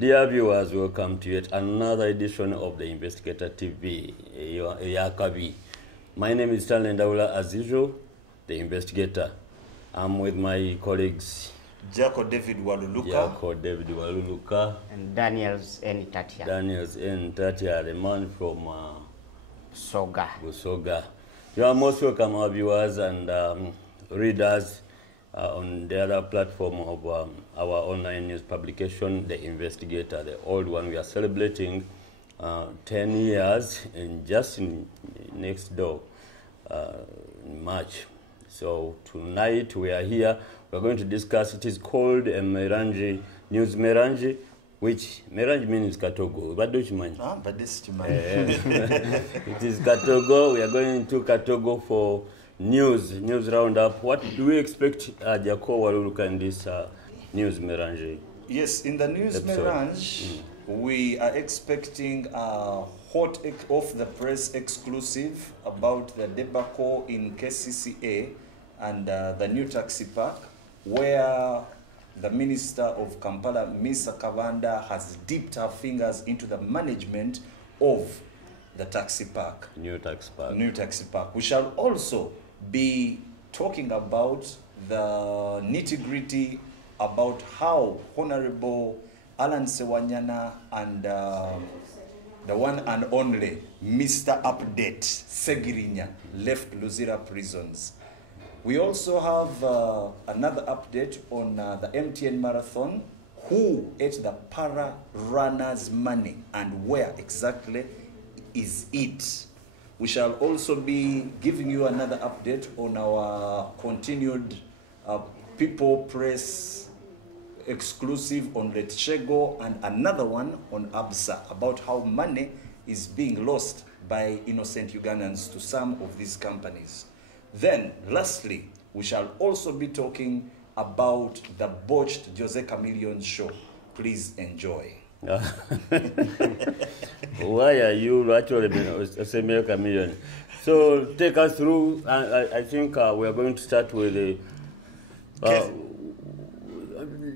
Dear viewers, welcome to yet another edition of the Investigator TV, Yakabi. My name is Stanley Ndaula, as usual, the investigator. I'm with my colleagues David Waluluka and Daniels N. Tatia. The man from Busoga. You are most welcome, our viewers and readers on the other platform of our online news publication, The Investigator, the old one. We are celebrating 10 years in next door in March. So tonight we are here. We're going to discuss. It is called a Melange, News Melange, which Melange means Katogo. What do you mean? But this is it is Katogo. We are going to Katogo for news roundup. What do we expect, Jako Waluluka, in this News Melange? Yes, in the News episode. Melange, we are expecting a hot off-the-press exclusive about the debacle in KCCA and the new taxi park, where the Minister of Kampala, Mr. Kavanda, has dipped her fingers into the management of the taxi park. New taxi park. We shall also be talking about the nitty-gritty about how Honorable Alan Sewanyana and the one and only Mr. Update Segirinya left Luzira prisons. We also have another update on the MTN Marathon. Who ate the para runners' money and where exactly is it? We shall also be giving you another update on our continued People Press exclusive on Letshego and another one on ABSA about how money is being lost by innocent Ugandans to some of these companies. Then, lastly, we shall also be talking about the botched Jose Chameleon show. Please enjoy. Why are you actually a Chameleon? So take us through. I think we are going to start with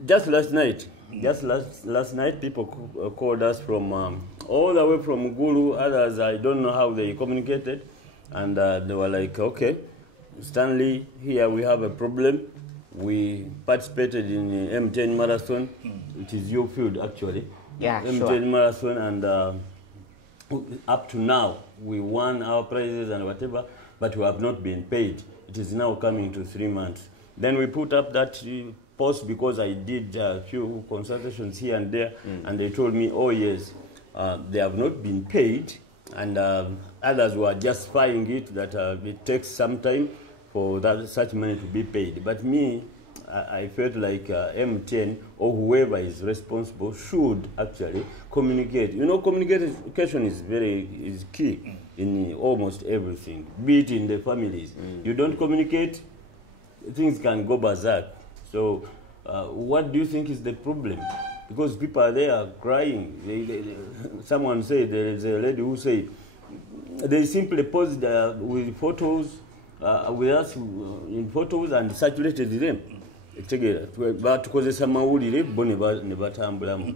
just last night. Last night, people called us from all the way from Gulu. Others, I don't know how they communicated, and they were like, "Okay, Stanley, here we have a problem. We participated in the M10 Marathon. It is your field, actually. Yeah, M10 sure. Marathon, and up to now, we won our prizes and whatever, but we have not been paid. It is now coming to 3 months. Then we put up that post because I did a few consultations here and there, and they told me, oh yes, they have not been paid, and others were justifying it, that it takes some time for such money to be paid. But me, I felt like M10 or whoever is responsible should actually communicate. You know, communication is key in almost everything, be it in the families. You don't communicate, things can go berserk. So what do you think is the problem? Because people are there crying. Someone said, there is a lady who said, they simply posed with photos, with us in photos and saturated them. Batukozesa mawulire bo ne batambulamu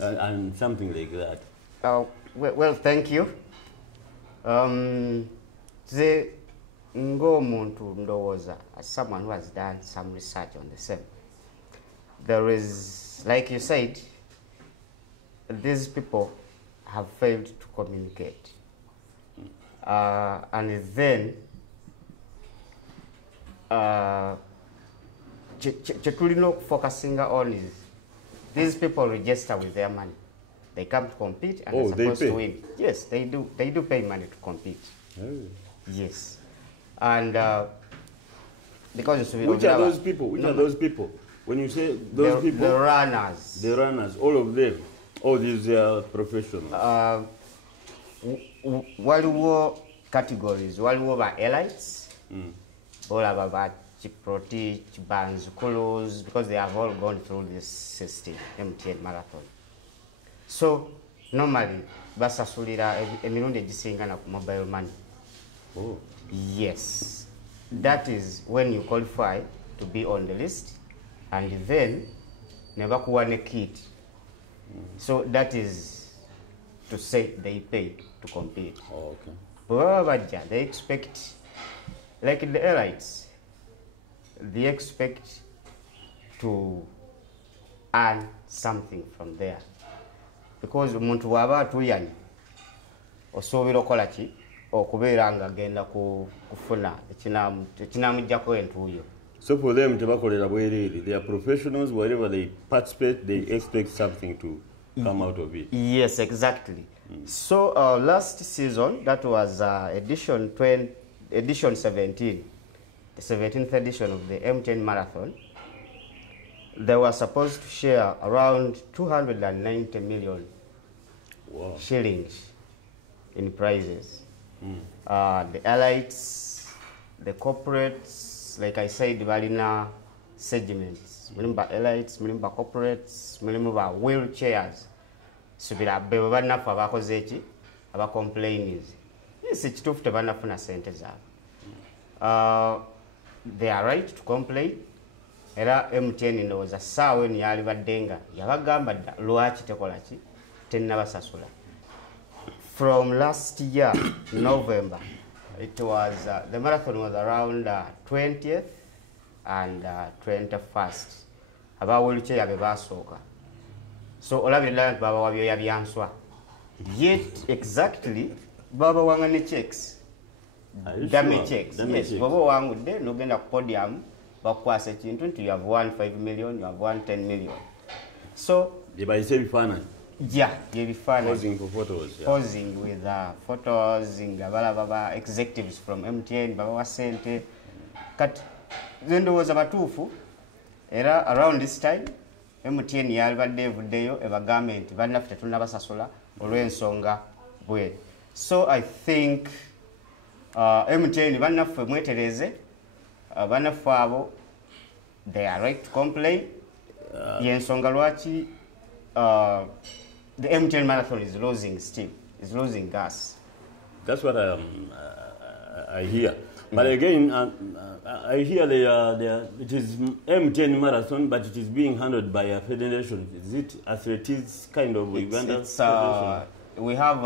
and something like that. Well, thank you. Ngomuntu ndowoza, as someone who has done some research on the same, there is, like you said, these people have failed to communicate, and then chetulino focusing on is these people register with their money. They come to compete and are supposed to win. Yes, they do. They do pay money to compete. Yes. And because which are those people? Which are those people? When you say those people, the runners. The runners, all of them, all these professionals. Waliwo categories. Waliwo ba elites. All about Chiproti, Chibanzukulos, because they have all gone through this system, MTN Marathon. So normally, basasulira emirundi egisingana ku mobile money. Oh. Yes, that is when you qualify to be on the list, and then never kuwa ne kit. So that is to say they pay to compete. Oh, okay. But they expect, like the airlines, they expect to earn something from there. Because umuntu waba atuyanye osoobera okola ki okubeera nga agenda kufuna ekinamujjako entuuyo. So for them, they are professionals. Wherever they participate, they expect something to come out of it. Yes, exactly. So last season, that was edition 17, the 17th edition of the M10 Marathon. They were supposed to share around 290 million shillings in prizes. The elites, the corporates, like I said, balina segments. Mulimba elites, mulimba corporates, mulimba wheelchairs. Subira bebe banafu abakoze eki aba complainers. Yes, ekituufu tebanafuna sente zaabwe. They are right to complain. Era MTN ndowooza ssaawa eno yalibadde nga yabagamba dda lwaki tekola ki tennabasasula. From last year, November, it was the marathon was around 20th and 21st. Aba wheelchair be basooka. So olabirira nti baba wabyo yabyanswa. Yet exactly baba wanga ne checks. Damage checks. Yes, baba wangudde nogenda ku podium bakwasa ekintu nti you have won 5 million, you have won 10 million. So Yebayise ebifaananyi. Yeah, yebifaananyi. Posing for photos. Yeah. Posing with photos nga balaba executives from MTN baba wa sente. Kati zendowooza batuufu era around this time MTN yalibadde evuddeyo ebagambe nti bannaffe tetunnabasasula olw'ensonga bwe. So I think MTN bannaffe mwetereze bannaffe abo they are right to complain. Yensonga lwaki the MTN marathon is losing steam, is losing gas. That's what I hear. But again, I hear it is M10 marathon, but it is being handled by a federation. Is it athletics kind of Uganda federation? We have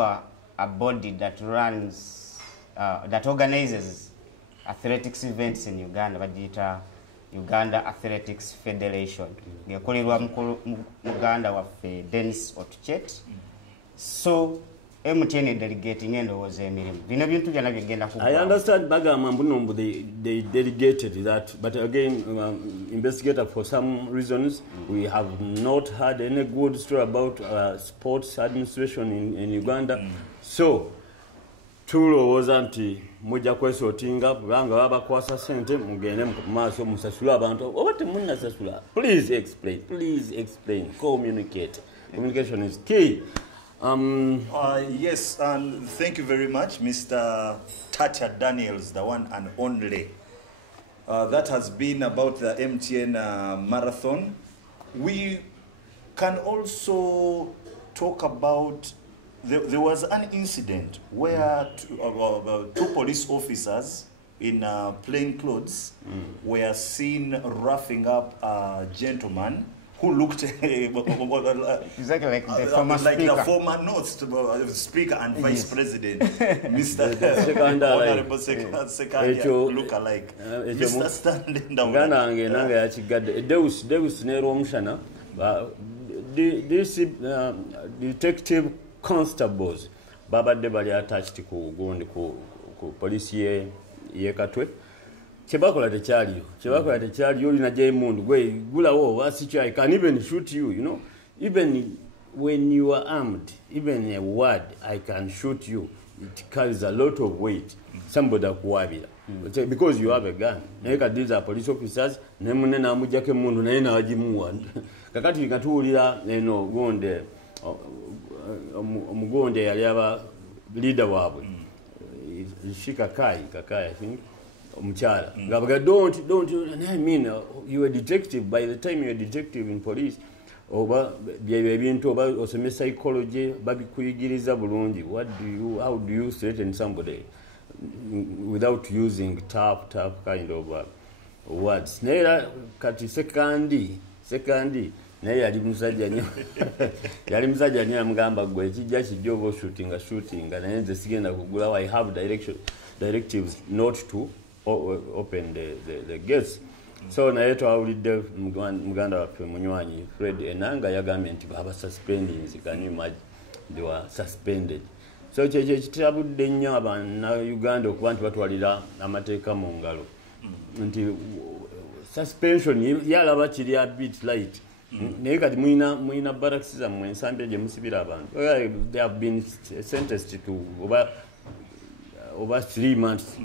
a body that runs, that organizes athletics events in Uganda, but it Uganda Athletics Federation. Ngekolirwa Muganda waffe Dennis Otuchet. So MTN delegating endowooza emirimu. Bino bintu byonna bigenda ku. I understand Bagama Mbunombu they delegated that, but again, investigator, for some reasons we have not had any good story about sports administration in Uganda. So tulowooza nti mujja kwesootinga kubanga babakwasa sente mugende mu maaso musasule abantu oba temunnasasula. Please explain, communicate. Communication is key. Yes, and thank you very much, Mr. Tata Daniels, the one and only. That has been about the MTN marathon. We can also talk about, there was an incident where two police officers in plain clothes were seen roughing up a gentleman who looked exactly like the former speaker. Speaker and Vice President, Mr. Honorable Sekanda look alike. Mr. Standing down. Deus Nero Mshana, this detective constables, Baba Debali attached to police ye katwe. Chebakola techali olina jaimundu gwe gulawo wasicho I can even shoot you, you know, even when you are armed, even a word I can shoot you, it carries a lot of weight. Somebody akuwabira because you have a gun. Naye these are police officers nemune namujjako emundu naye nawagimuwa kakati katuulira eno gonde omugonde yali aba leader waabwe Kakai I think Mchala. Don't I mean you are a detective. By the time you are a detective in police, oba byebintu oba osome psychology babikuyigiriza bulungi. How do you threaten somebody without using tough kind of words? Nera kati sekandi naye yali musajja nnyo yali musajja nnyo yamugamba gwe ekijja kijja oba shootinga naye nze sigenda kugulawo. I have directives not to open the gates. So naye twawulidde muganda waffe munywanyi Fred Enanga yagambye nti baba suspendings, can you imagine? They were suspended. So kyekyo kitabudde nnyo Uganda okuba nti batwalira amateeka mu ngalo nti suspension yalaba kiri a bit light. Naye kati muyina barracks zammwe ensambi gye musibira abantu. They have been sentenced to over 3 months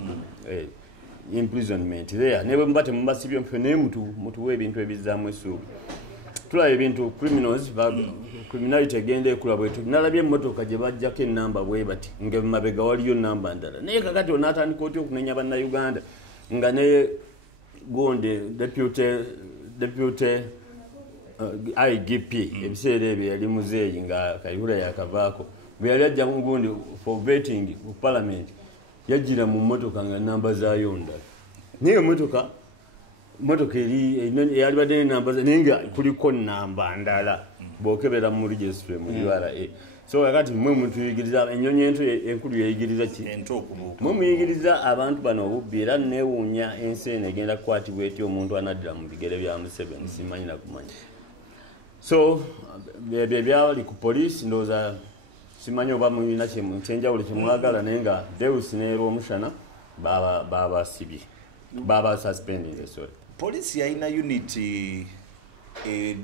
imprisonment there. Ne bwe muba temubasibye mfe naye mutuwa ebintu ebizzaamu essuubi. Tulaba ebintu criminality egenda ekula bwetu. Nalabye emmotoka gye bajjako ennamba bwe bati nga mabega waliyo nnamba ndala. Naye kakati onaatandika otya okunenya bannayuganda nga ne Gonde deputy IGP ebiseera ebyo yali muzeeyi nga Kayihura yakavaako. Bwe yali ajja mu gundi for vetting mu parliament yajjira mu mmotoka nga nnamba zaayo ndala. Naye emmotoka yali badde n'ennamba naye nga kuliko nnamba ndala bw'okebera mu registry mu URA. So kakati mwe mutuyigiriza ennyonyi ento enkulu yeyigiriza ki? Mwe muyigiriza abantu bano obubbi era neewuunya ensi eno egenda kukwatibwa etya omuntu anaddira mu bigere bya Museveni simanyi na kumanya. So ebyo byali ku police ndowooza simanyi oba muyina kyenjawulo kyemwagala naye nga Deus neera omushana babasibye baba suspending. Sorry, police yalina unity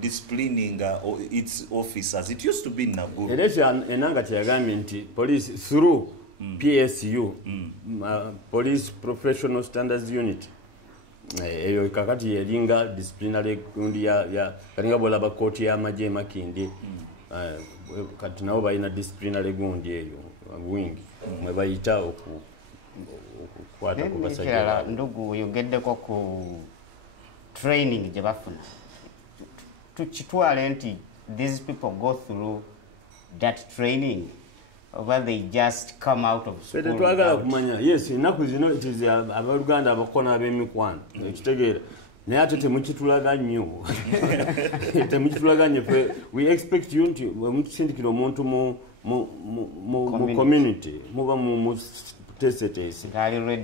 disciplining its officers. It used to be in Naguru. Enanga kyeyagambye nti police through PSU Police Professional Standards Unit eyo kakati yeringa disciplinary gundi ya kalinga bolaba kooti y'amagye Makindi kati nabo balina disciplinary gundi eyo wing mwe bayita okukwata ku basajja. Ndugu yogeddeko ku training gye bafuna tukitwale nti these people go through that training or they just come out of school. Twagala kumanya yes ennaku zino it is abaluganda abakona ab'emikwano ekitegeera naye ate temukitulaga nnyo temukitulaga nnyo. We expect you nti mutusindikira omuntu mu community muba mu tesitesi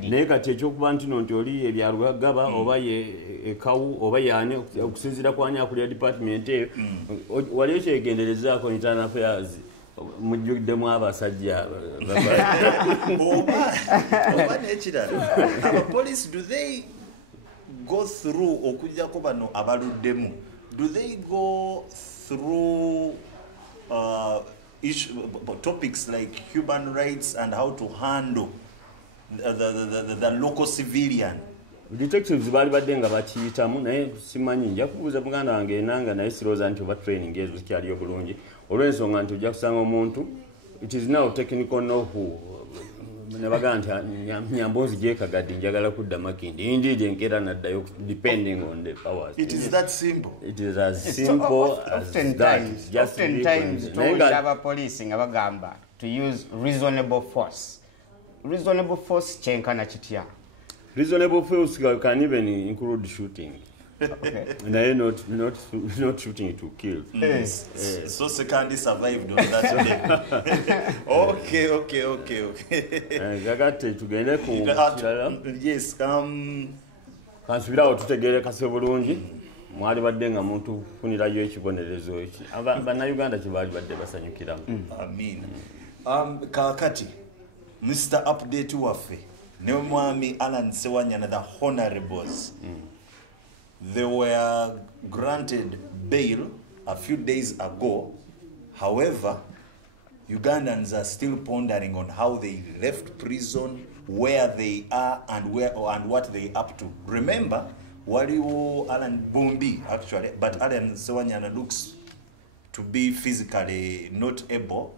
naye kati ekyokuba nti oli ebyalugagaba oba ekawu oba yaani okusinziira kwani akulira department eyo waliyo kyegenderezaako internal affairs mujjuddemu abasajja oba n'ekirala abapolice do they go through okujjako bano abaluddemu do they go through topics like human rights and how to handle the local civilian? Detectives bali badde nga bakiyitamu naye simanyi nja kubuuza muganda wange enanga naye sirowooza nti oba training ezo zikyaliyo bulungi olw'ensonga nti ojja kusanga omuntu it is now technical know-how ne bagamba nti nyambonzi gyekagadde njagala kudda Makindi indeed enkeera naddayo depending on the powers. It is that simple. It is as simple as that. Oftentimes towulira abapoliisi nga bagamba to use reasonable force. Reasonable force kyenkana kitya? Reasonable force can even include shooting. Okay. Naye not shooting to kill. Yes. So Sekandi survived on that day. Okay. Gagate tugende ku kirala. Yes, kansubirawo tutegeere kase bulungi mwali badde nga muntu funirayo ekibonerezo eki bannayuganda kyebaali badde basanyukiramu. Amin. Kakati Mr. Update waffe ne Mwami Alan Sewanyana the Honorables. They were granted bail a few days ago. However, Ugandans are still pondering on how they left prison, where they are, and what they up to. Remember, waliwo Alan Bumbi actually, but Alan Sewanyana looks to be physically not able,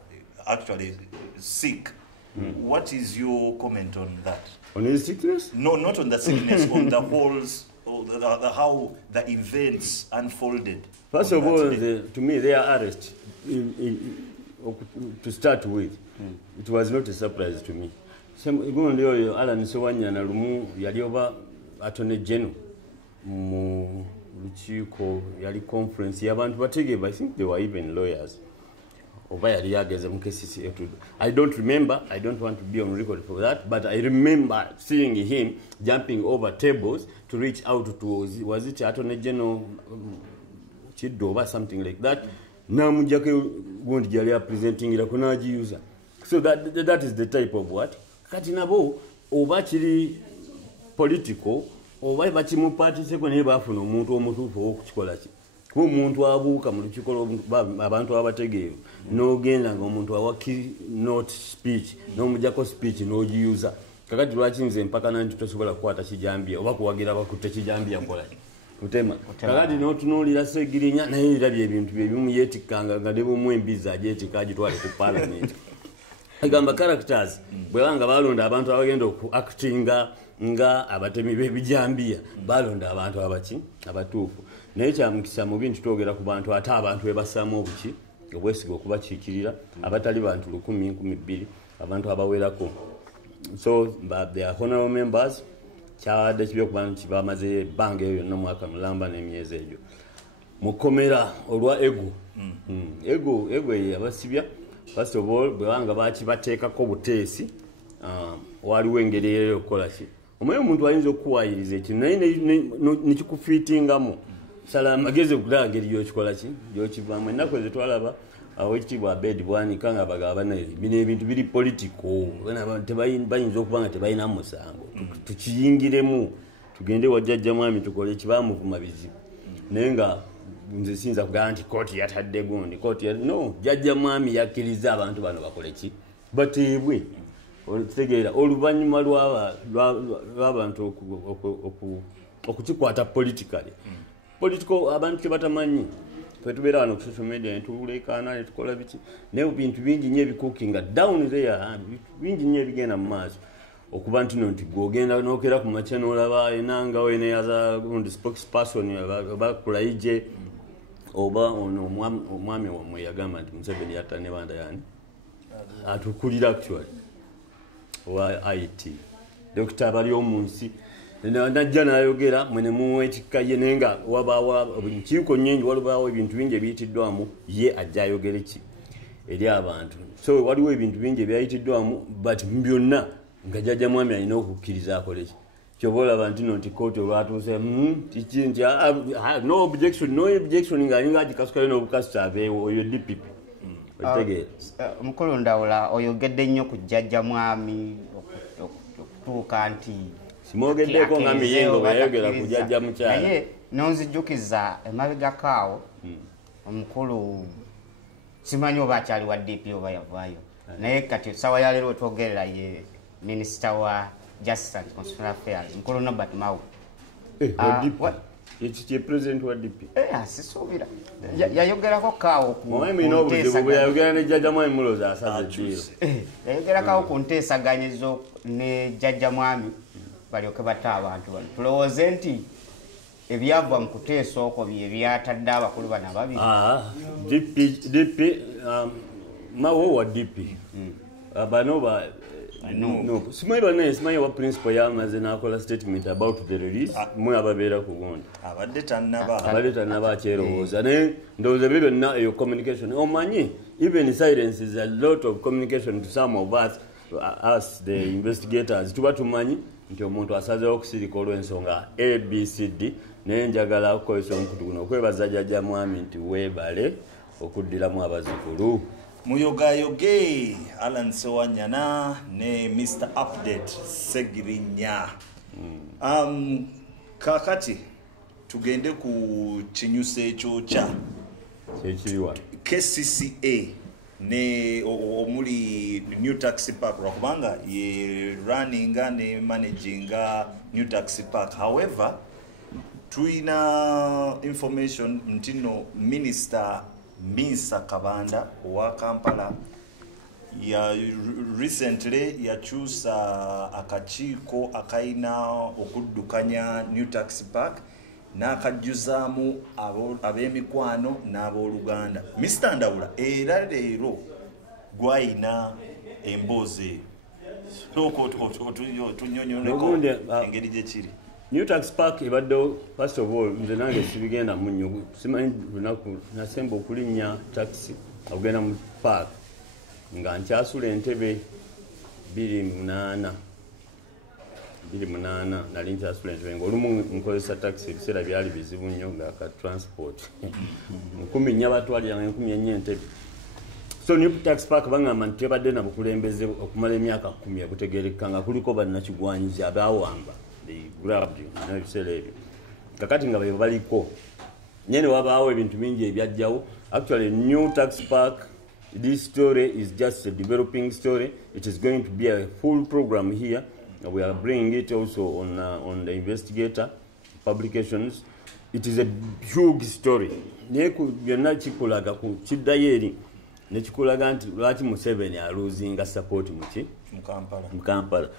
actually sick. What is your comment on that? On his sickness? No, not on the sickness, on the whole, how the events unfolded. First of all, to me, their arrest, to start with, it was not a surprise to me. Alan Sewanyana lumu yali oba Attorney General mu lukiiko yali conference y'abantu bategeevu. I think they were even lawyers. Oba yali yageze mu KCCA. I don't remember. I don't want to be on record for that, but I remember seeing him jumping over tables to reach out to, was it Attorney General Chiddo or something like that. Namujake gundi yali presenting ila kunajiuza. So that is the type of what? Kati nabo oba kiri political oba bachimu party seko ne bafuna omuntu omutuufu okukikola ki. Kuba omuntu abuuka mu lukiko abantu abategeevu n'ogenda ng'omuntu awaki not speech n'omujjako speech n'ogiyuza. Kakati lwaki nze mpaka nanti tosobola kukwata kijambya oba kuwagira bakutte kijambya nkola kutema. Kakati n'otunuulira Segirinya naye erabye ebintu bye bimu yeetikkanga nga ne bumwe embizi agyetikka agitwale ku parliament. Agamba characters bwe banga balonda abantu abagenda okuactinga nga abatemi b'ebijambiya balonda abantu abaki abatuufu. Naye kyamukisa mu bintu twogera ku bantu ate abantu bebassaamu obuki obwesiga okubakiikirira abatali bantu 1,000-1,200 abantu abawerako. So they are honorable members kyabadde kibi okuba nti bamaze ebbanga eyo yonna mwaka mulamba n'emyezi egyo mukomera olwa ego yabasibya. First of all bwe banga bakibateekako buteesi waliwo engeri eyo okukola ki omuye omuntu ayinza okuwayiriza ekintu naye nekikufiitingamu sala amagezi okulaba ngeri yokikola ki yokivaamu. Ennaku ezo twalaba awekitiibwa Abed Bwanika nga bagamba bino ebintu biri political bayinza okuba nga tebalina musango tukiyingiremu tugende wa jjajja mwami tukole kibamuvuma bizibu naye nga nze sinza kugamba nti kooti yatadde gundi no jjajja mwami yakkiriza abantu bano bakole ki bateebwe. Tegeera oluvannyuma lw'abantu okukikwata politically abantu tebatamanyi twetubeera wano ku social media netulekaana netukola biki naye bintu bingi nnyo ebikuukinga down there bingi nnyo ebigenda mu maaso okuba nti nti gwogenda n'okera ku makya n'olaba enangawo eneyaza gundi spokesperson oba kulaije oba ono omwami wamwe yagamba nti Museveni yatta ne banda yani atukulira actually wa IT Dr. bali omunsi najja n'ayogera mwene muwetikka ye nenga wabawa nkiiko nnyingi walibawo ebintu bingi ebiyitiddwamu ye ajja ayogere ki eri abantu. So waliwo ebintu bingi ebyayitiddwamu but byonna nga jjajja mwami alina okukkiriza akole ki kyoba olaba nti nti kooti olwatuuse no objection ng'alinga agikasukale n'obukasita abeewo oyo DPP otegeera. Mukulu Ndawula oyogedde nnyo ku jjajja mwami okutuuka nti simwogeddeko nga miyengo bweyayogera ku jjajja mukyala naye nonzijjukiza emabegakaawo omukulu simanyi oba akyali wa DP oba yavaayo naye kati sawa ya leero wetwogerera ye minisita wa Justice and Constitutional Affairs mukulu Norbert Mao ekiki president wa DP sisuubira yayogerako kaawo yayogera ne jjajja mwami muloza asaze ddiiro yayogerakaawo ku nteesaganyizo ne jjajja mwami balyoke batta abantu bano tulowooze nti ebyava mu kuteesa okwo bye byatadde abakulu bano ababiri. DP Mao wa DP bano no simanyi wa principal yamaze n'akola statement about the release mwe ababeera ku gundi abadde tannaba akyerowooza naye ndowooza bye byonna eyo communication omanyi even silence is a lot of communication to some of us the investigators tuba tumanyi nti omuntu asazeewo okusirika olw'ensonga ABCD naye njagala okukozesa omukutu guno okwebaza jjajja mwami nti weebale okuddiramu abazzukulu. Muyogayoge Alan Sewanyana ne Mr. Update Segirinya. Kakati tugende ku kinyusa ekyo kya KCCA ne omuli New Taxi Park kubanga ye running ne managing New Taxi Park. However, tuina information ntino Minister Minsa Kabanda wa Kampala recently yakyusa akakiiko akaina okuddukanya New Taxi Park n'akajjuzaamu ab'emikwano n'abooluganda. Mr. Ndawula era leero gwayina emboozi tunyonyoleko engeri gye kiri. New tax park ebaddewo first of all nze nange sibigenda munnyo simanyi lunaku nasemba okulinnya taxi okugenda mu park nga nkyasula entebe 28 nali nkyasula entebe ng'olumu nkozesa taxi ebiseera byali bizibu nnyo nga ka transport 10 batwalira 10 entebe. So new tax park bangamba nti tebadde na bukulembeze okumala emyaka 10 okutegeereka nga kuliko bannakigwanyizi abaawamba ebiseera ebyo kakati nga bwe baliko nyene wabaawo ebintu bingi ebyajjawo. Actually new tax park, this story is just a developing story. It is going to be a full program here. We are bringing it also on the investigator publications. It is a huge story. Neku byonna kikulaga ku kiddayo eri nekikulaga nti lwaki Museveni aluzinga support mu Kampala.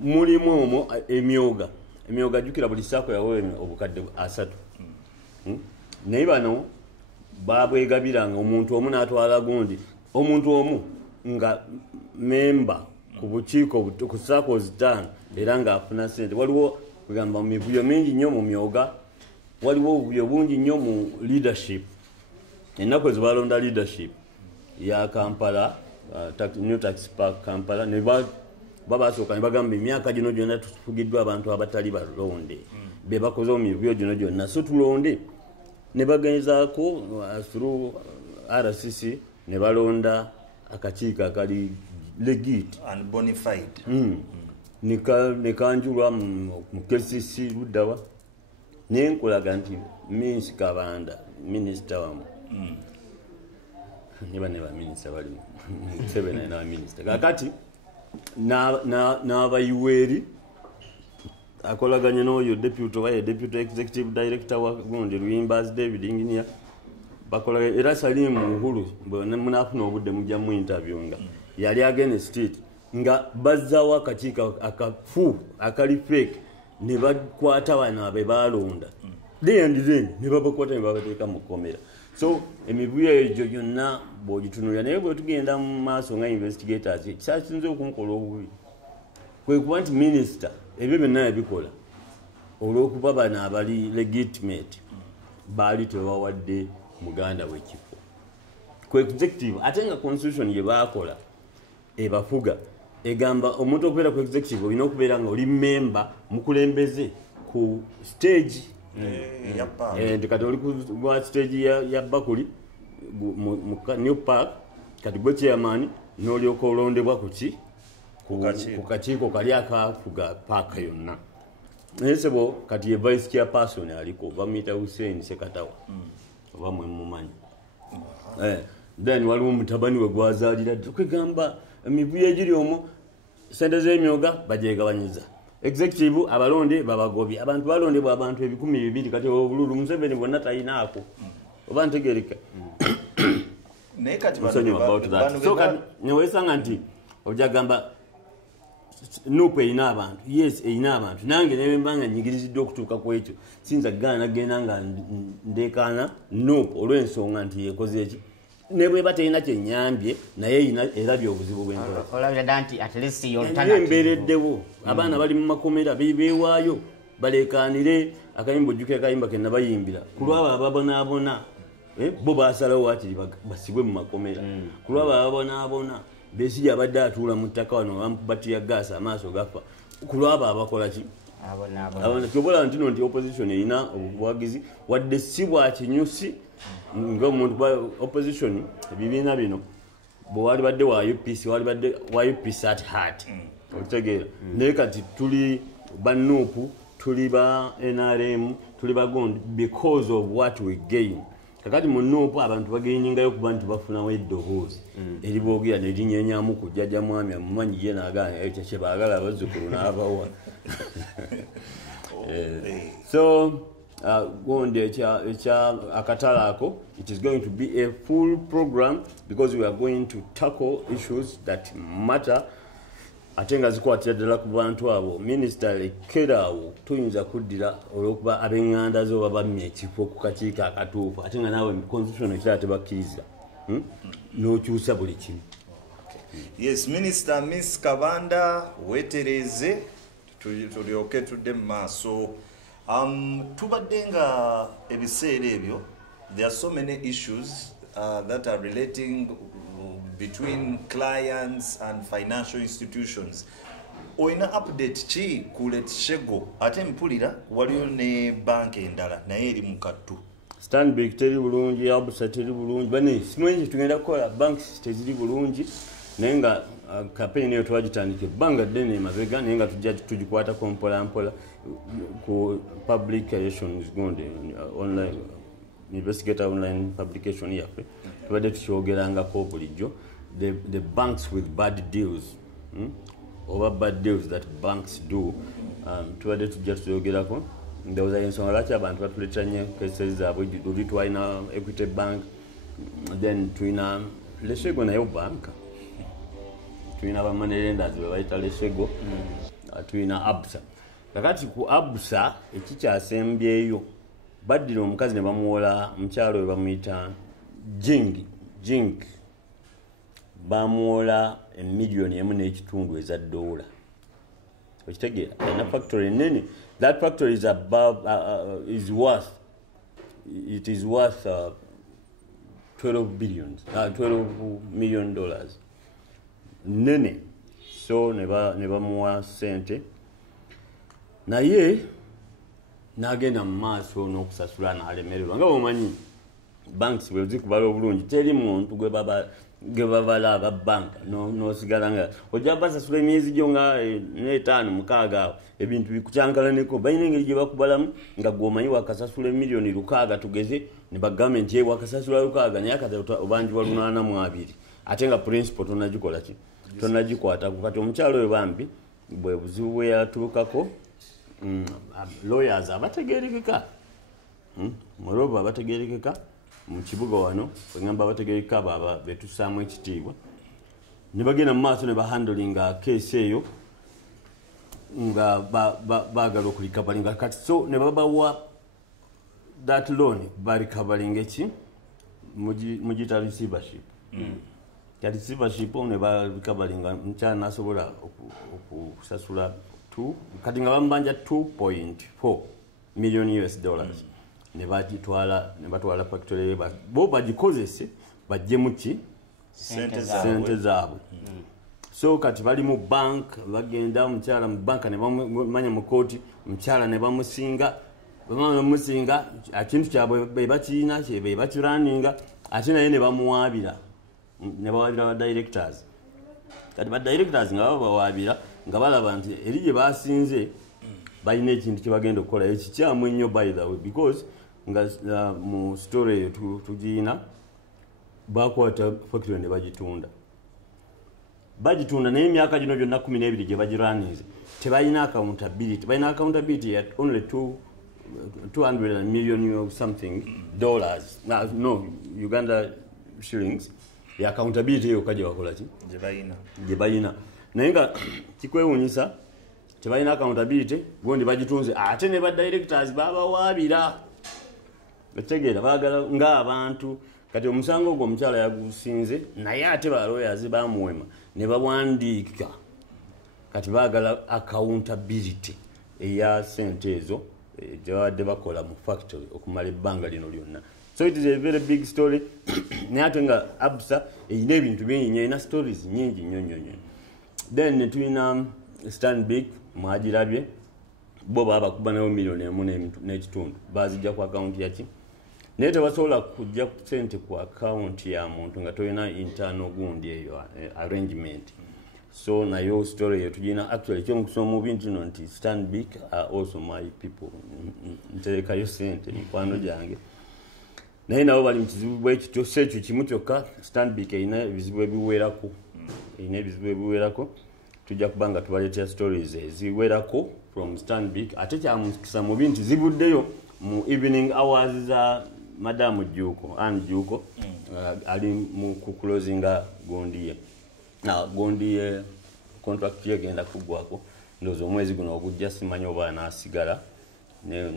Mulimu omwo emyoga jukira buli sako yawe obukadde 3 naye bano babwegabiranga omuntu omu n'atwala gundi omuntu omu nga memba ku bukiiko ku sako 5 era nga afuna sente. Waliwo kugamba mivuyo mingi nnyo mu myoga, waliwo obuvuyo bungi nnyo mu leadership. Ennaku ezibalonda leadership ya Kampala, new tax park Kampala, ne babasooka ne bagamba emyaka gino gyonna tufugiddwa abantu abatali balonde be bakoze omuvuyo gino gyonna, so tulonde. Ne bagenzaako through RCC ne balonda akakiiko akali legit and bona fide ne kanjulwa mu KCC luddawa naye nkulaga nti Minsi Kabanda minisita wamu ne baminisita balimu Museveni na minisita kakati n'abayiweeri akolaganye n'oyo deputy executive director wa gundi Luyimbazi David Engineer bakola era Salimu Uhuru munafuna obudde mujja mu interview nga yali against state nga bazzawo akakiiko akafu akali fake ne bakwata bano abe balonda then ne babakwata ne babateeka mu kkomera. So emivuyo egyo gyonna bw'ogitunulira naye bwe tugenda mu maaso nga investigators kyasinze okunkola obubi kwe kuba nti minisita ebyo byonna yabikola olw'okuba bano abali legitimate baali tebawadde muganda w'ekifo ku executive ate nga constitution ye baakola ebafuga egamba omuntu okubeera ku executive olina okubeera nga oli memba mukulembeze ku stage kati oli ku stage ya Bakuli mu new park kati gwe chairman n'olyoka olondebwa ku kakiiko kali akafuga paaka yonna. Naye sebo kati ye vice chairperson aliko bamuyita Hussein Sekatawa oba mwe mumanyi. Then waliwo mutabani we gwazaalira tukigamba emivuyo egiri omwo sente z'emyoga bajegabanyiza executive abalonde babagobi abantu balondebwa abantu 200 kati obululu Museveni bonna tayinaako oba ntegereka naye kati so kati newesanga nti ojagamba nupe ina abantu yes ina abantu nange nebembanga nyigiriziddwe okutuuka ku ekyo sinza gana genda nga ndekana nupe olw'ensonga nti yekoze eki ne bwe batayina kyenyambye naye erabye obuzibu bw'enkola olabira nti at least y'olutana mbeereddewo abaana bali mu makomera beewaayo baleekaanire akayimba ojjukira akayimba ke nabayimbira ku lwabo ababonaabona bo baasalawo waakiri basibwe mu makomera ku lwabo ababonaabona Besigye abadde atuula mu ttaka wano bamukubatiya gaasi amaaso gafa ku lwabo abakola ki abona kyobola nti opposition erina obuwagizi wadde si bwa kinyusi ng'omuntu ba opposition ebibiina bino bwe wali badde wa UPC wali badde wa UPC at heart okitegeera naye kati tuli ba NUP tuli ba NRM tuli ba Gondi because of what we gain. Kakati mu NUP abantu bagainingayo kuba nti bafunawo eddoboozi eriboogera ne linyeenyamu ku jjajja mwami amumanyi ye n'agaana ekyo kye baagala abazzukulu n'abawa. So Gondi ekya akatala ako it is going to be a full program because we are going to tackle issues that matter. Ate nga zikwatira ddala ku bantu abo minisita lekeraawo tuyinza kuddira olw'okuba ab'eŋŋanda zo babamya ekifo ku kakiiko akatuufu ate nga naawe constitution ekirala tebakkiriza n'okyusa buli kimu. Yes, Minister Miss Kabanda wetereze tulyoke tudde mu maaso Tubadde nga ebiseera ebyo, there are so many issues that are relating between clients and financial institutions. Oina update chi ku Letshego ate mpulira waliyo ne bank endala naye eri mu kattu. Stanbic teri bulungi, Absa teri bulungi, bane simanyi tugenda kukola banks teziri bulungi naye nga campaign eyo twagitandika ebbanga ddene emabega naye nga tujja tugikwatako mpola mpola ku publications gonde online investigator online publication yaffe tubadde tukyogerangako bulijjo the banks with bad deals over bad deals that banks do tubadde tujja tuyogerako ndowooza ensonga lwaki abantu batuleetera nnyo cases zaabwe luli twalina Equity Bank then tulina Letshego nayo bank tulina bamoney lenders be bayita Letshego tulina Absa kakati ku Absa ekikyasembyeyo baddira omukazi ne bamuwola mukyalo we bamuyita Jink bamuwola $1.5 eza dola okitegeera alina factory enene that factory is above is worth $12 million nene so ne bamuwa sente naye n'agenda mu maaso n'okusasula n'alemererwa nga bwomanyi banks bwe zikubala obulungi teri muntu gwe babala aba banka n'osigala nga ojja basasula emyezi gyo nga 5-6 awo ebintu bikucyankalaneko balina engeri gye bakubalamu nga gwomanyi wakasasula $6,000,000 tugeze ne bagavumenti ye wakasasula $6,000 naye akati obanjibwa 82 ate nga principal tonagikola ki tonagikwata kati omukyalo we bambi bwe buzibu bwe yatuukako lawyers abategerekeka moroba abategerekeka mu kibuga wano bwengamba abategerekeka baba betusaamu ekitiibwa ne bagenda mu maaso ne bahandlinga case eyo nga baagala okulikabalinga kati so ne babawa that loan balikabalinga eki mugita receivership kati receivership ne balikabalinga mukyala nasobola okusasula kati nga bamubanja $2.4 million ne batwala factory bo bagikozese bajje muki sente zaabwe so kati bali mu bank bagenda omukyala mu banka ne bamanya mu kooti omukyala ne bamusinga ekintu kyabwe be bakirina be bakiraninga ate naye ne bamuwaabira ba directors kati ba directors nga babawaabira nga balaba nti eri gye basinze balina ekintu kye bagenda okukola ekikyamu ennyo by the way because nga mu story eyo tugiyina bakwata factory ne bagitunda naye emyaka gino gyonna 12 gye bagiraninze tebalina accountability balina accountability at only $200 million or something dollars no Uganda shillings ya accountability eyo kaje wakola ki gye balina naye nga kikwewunyisa tebalina accountability gondi bagitunze ate ne ba directors babawaabira bategeera baagala ng'abantu kati omusango ogwo omukyala yagusinze naye ate ba lawyers bamuwema ne bawandiika kati baagala accountability eya sente ezo gye babadde bakola mu factory okumala ebbanga lino lyonna so it is a very big story naye ate nga Absa eyina ebintu bingi eyina stories nyingi nnyo then ne tulina Stanbic mwagirabye bo babakuba nayo $1.5 bazijja ku account yaki naye tebasobola kujja sente ku account ya muntu nga tolina internal gundi eyo arrangement so nayo story eyo tugina actually kyomukusoma mu bintu no nti Stanbic are also my people nterekayo sente mikwano gyange naye nabo bali mu kizibu bwekityo sekyo kimu kyokka Stanbic eyina ebizibu ebiwerako tujja kubanga tubaleetera stories eziwerako from Stanbic ate kyamukisa mu bintu zibuddeyo mu evening hours za Madamu Juuko ali mu kuclosinga gondi ye contract ye genda kugwako ndozo omwezi guno okujja simanyi oba anaasigala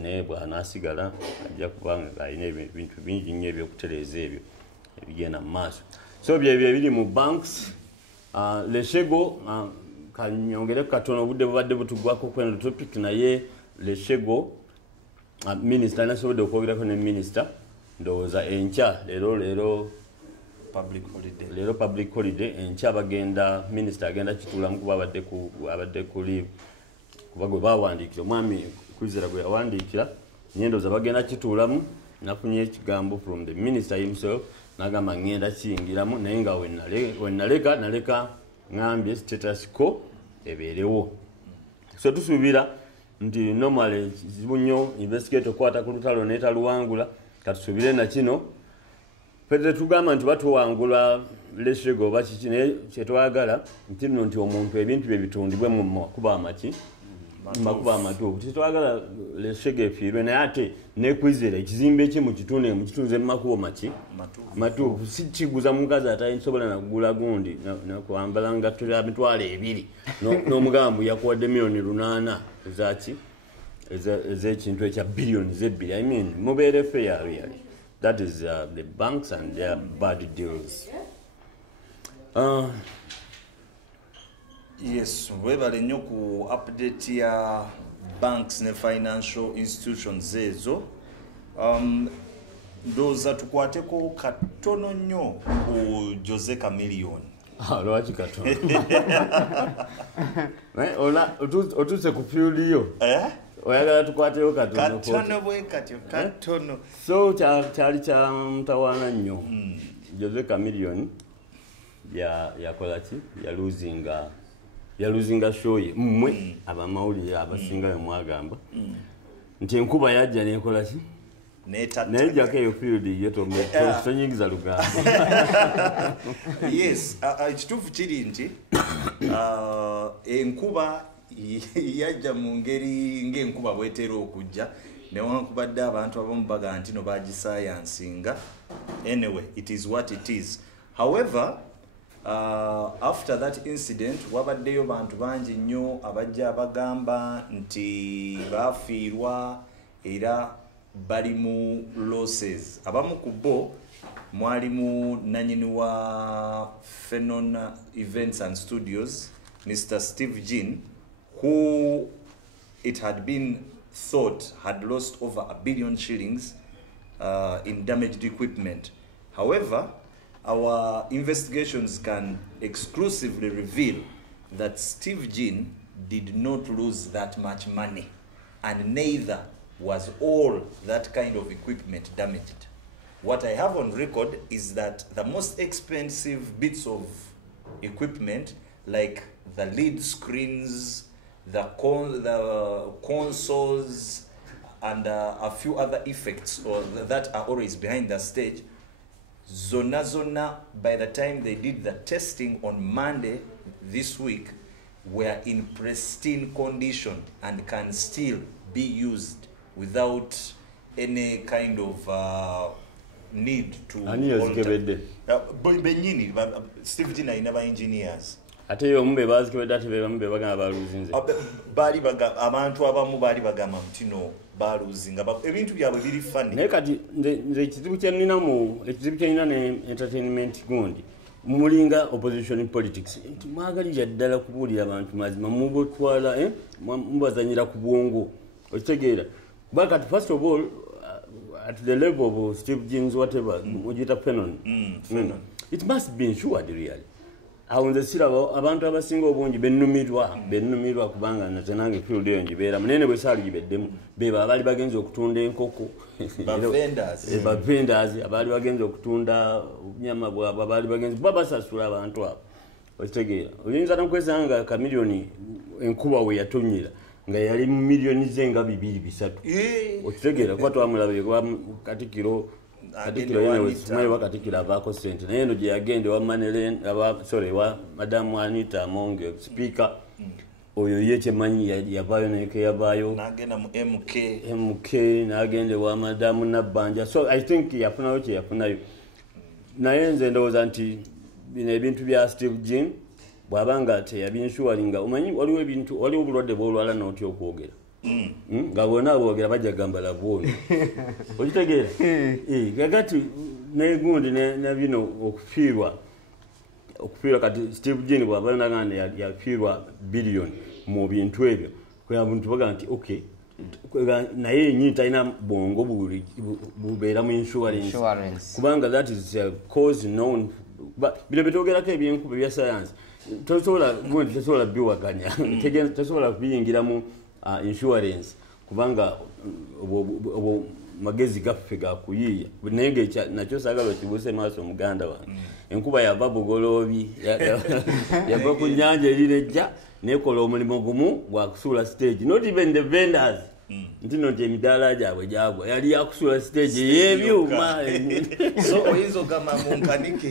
naye bw'anaasigala ajja kubanga alina ebintu bingi nnyo ebyokutereeza ebyo ebigenda mu maaso so byebyo ebiri mu banks Letshego kanyongere katono obudde bubadde butugwako kweno topic naye Letshego Minister nasobodde okwogerako ne minister ndowooza enkya leero public holiday enkya bagenda minister agenda kitulamu kuba abadde ku leave kuba gwe bawandiikira omwami kwizera gwe yawandiikira nyendoza bagenda kitulamu nafunye ekigambo from the minister himself nagamba ngenda kiyingiramu naye nga naleka ngambye status quo ebeerewo so tusuubira nti normally kizibu nnyo investigate okwata ku lutalo n'etaluwangula katusuubire na kino fedde tugamba nti batuwangula leshego oba kiki naye kyetwagala nti nno nti omuntu ebintu bye bitundibwe mu makuba amatuufu tetwagala leshego efiirwe naye ate nekwizera ekizimbe eki mukitune mukitunze mu makubo matuufu si kiguza mukazi atasobola nakugula gundi nakwambala ngatto ya mitwalo 2 n'omugambo yakuwadde $800,000 ezaki ezekintu ekya billions $2 I mean mubeere fair really. That is the banks and their bad deals. Yes, webale nnyo ku update ya banks ne financial institutions ezo. Ndoza tukwateko katono nnyo ku Jose Chameleon. Lwaki katono? Otuse ku field yo. Oyagala tukwateko katono. Katono bwe katyo katono. So kyali kya mtawana nnyo. Jose Chameleon yakola ki? Yaluzinga show ye mmwe abamawulire abasinga bemwagamba nti enkuba yajja nekola ki nejjako eyo field yetonyigiza lugambo. Yes, ekituufu kiri nti enkuba yajja mu ngeri ng'enkuba bwetera okujja newankubadde abantu abamu baga nti no bagisayansinga. Anyway, it is what it is. However, after that incident wabaddeyo bantu bangi nnyo abajja abagamba nti bafiirwa era bali mu losses. Abamu ku bo mwalimu nanyini wa Phenon Events and Studios, Mr. Steve Jean, who it had been thought had lost over $1 billion in damaged equipment. However, our investigations can exclusively reveal that Steve Jean did not lose that much money, and neither was all that kind of equipment damaged. What I have on record is that the most expensive bits of equipment, like the lead screens, the consoles, and a few other effects that are always behind the stage, Zona, by the time they did the testing on Monday this week, were in pristine condition and can still be used without any kind of need to alter. Steve Jean never engineers. Ate yo mbe bazikebedde ate bambe bagamba baluzinze. Bali abantu abamu bali bagamba mtino baluzinga ebintu byabwe biri funny. Naye kati nze ekizibu kyenina ne entertainment gundi mulinga opposition politics mwagalira ddala kubuulira abantu mazima mubotwala mubazanyira ku bwongo okitegeera but first of all at the level of Steve Jeans whatever mujita Phenon it must be ensured really. Awunze siraba abantu abasinga obungi bennumirwa kubanga natenange field eyo njibeera munene bwe saali gibeddemu beba abali bagenze okutunda enkoko vendors abali bagenze okutunda nyama bwaba abali bagenze babasasula abantu abo okitegeera oyinza n'okwesanga Chameleon enkuba we yatonyera nga yali mu milioni zenga 2-3 okitegeera kwa twamulabe kwa Katikiro yewe Katikiro avaako sente naye eno gye yagende wa Manelen wa Madam Anita Monge speaker oyo ye kyemanyi yavaayo neke yavaayo nagenda mu MK nagende wa Madam Nabanja. So I think yafunayo kye yafunayo naye nze ndowooza nti bino ebintu bya Steve Jean bwabanga teyabinshuwalinga omanyi waliwo obulwadde bwolwala n'otya okwogera nga bonna boogera bajja gamba labwono okitegeera kakati negundi ne bino okufiirwa kati Steve Jean bw'aba naganda yafiirwa billion mu bintu ebyo kuya buntu baga nti okay naye nyinyi talina bwongo bubeera mu insurance kubanga that is a cause known bino bitogerako ebyenkuba ebya science tosobola biwakanya tosobola kubiyingira mu insurance kubanga obwo magezi gaffe gakuyiiya naye nakyo saagala okibuse maaso omuganda wange enkuba yava bugoloobi yava ku nnyanja erirejja nekola omulimu gumu gwakusuula stage not even the vendors nti nti emidaala gyabwe gyagwa yali yakusuula stage yebyuma so oyinza ogamba munkanike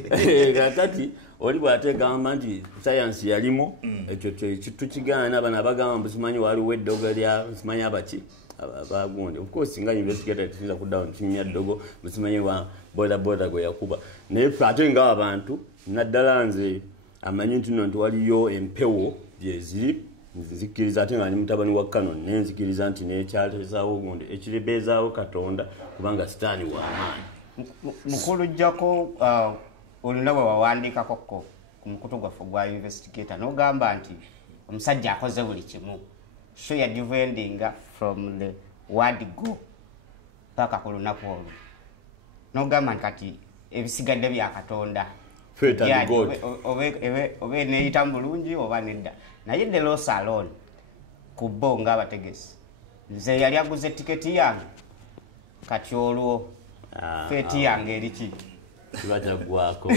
kakati oli bw'ategamba nti science yalimu ekyo tukigaana bano abagamba mbusimanyi waliwo eddogo lya simanyi abaki abagundi of course nga investigator tusinza kuddawo ntimya ddogo musimanyi wa boda gwe yakuba naye ate nga abantu naddala nze amanyi nti nno nti waliyo empewo gyeziri nzikiriza ate nga ndi mutabani wa Canon nenzikiriza nti nekyatezaawo gundi ekirebeezaawo Katonda kubanga sitaani w'amaanyi mukulu jjako olina bwe wawandiikako ku mukutu gwaffe gwa investigator n'ogamba nti omusajja akoze buli kimu so ya defendinga from the word go paka ku lunaku olwo n'ogamba nti kati ebisigadde bya Katonda oba neeyita bulungi oba nedda naye the law salon ku bo ng'abategesi nze yali aguze tiketi yange kati olwo feeti yange eriki kibatagwako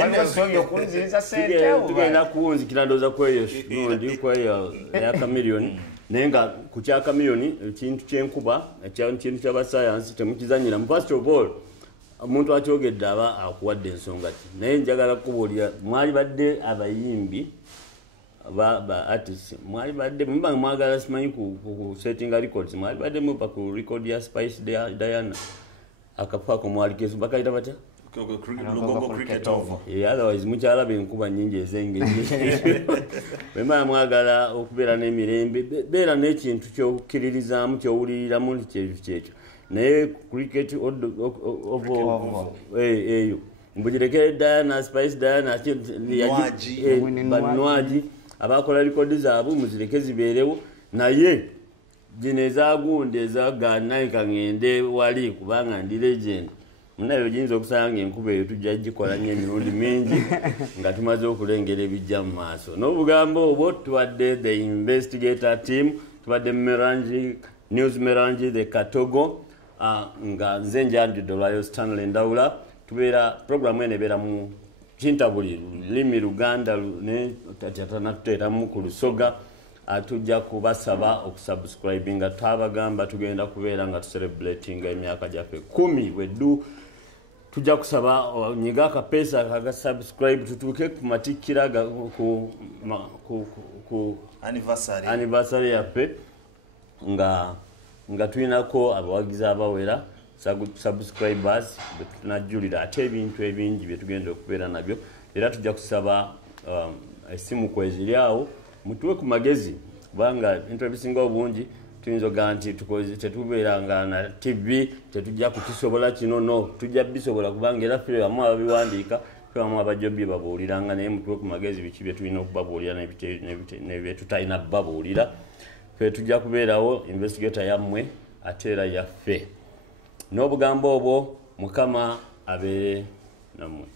waliwo sobi okunziriza sente tugenda kuwunzikira ndooza kweyo ya Chameleon naye nga ku kya Chameleon ekintu kyenkuba ekintu kyabasayansi temukizanyira mu first of all omuntu akyogedde aba akuwadde ensonga ti naye njagala kubuulira mwali badde abayimbi ba artists mwali badde mubanga mwagala simanyi ku setting records mwali badde mupa ku record ya Spice Diana akafaako mwali kesu bakayita batya cricket over otherwise mukyalaba enkuba nnyingi ez'engeri bwemala mwagala okubeera n'emirembe beera n'ekintu kyokkiririzaamu kyowuliriramu kyekyo naye cricket eyo mbugirekere Diana Spice Diana banwaji abakola likodi zaabwe muzireke zibeerewo naye gino ezagundi ezaganaika ngende wali kubanga ndi legend munayo oyinza okusanga enkuba eyo tujja gikola nnyo emirundi mingi nga tumaze okulengera ebijja mu maaso n'obugambo obwo tubadde the investigator team tubadde Melange news Melange the Katogo nga nze njanjudde olwayo Stanley Ndawula tubeera programu eno ebeera mu kintabuli lulimi Luganda ne tatanatuteeramu ku Lusoga tujja kubasaba okusubscribinga twabagamba tugenda kubeera nga tucelebratinga emyaka gyaffe 10 weddu tujja kusaba nyiga akapeesa kaga subscribe tutuuke ku matikkira ku anniversary yaffe nga tulinako abawagizi abawera subscribers betunajulira ate ebintu ebingi byetugenda okubeera nabyo era tujja kusaba esimu kweziri awo mutuwe ku magezi kubanga bintu ebisinga obungi tuyinza ogaa nti tetubeeranga na TV tetujja kukisobola kino no tujja bisobola kubanga era ffe bamu ababiwandiika ffe bamu abajjobye babuuliranga naye mutuwe ku magezi biki bye tulina okubabuulira nebye tutalina babuulira ffe tujja kubeerawo investigator yammwe ate era yaffe n'obugambo obwo Mukama abeere nammwe.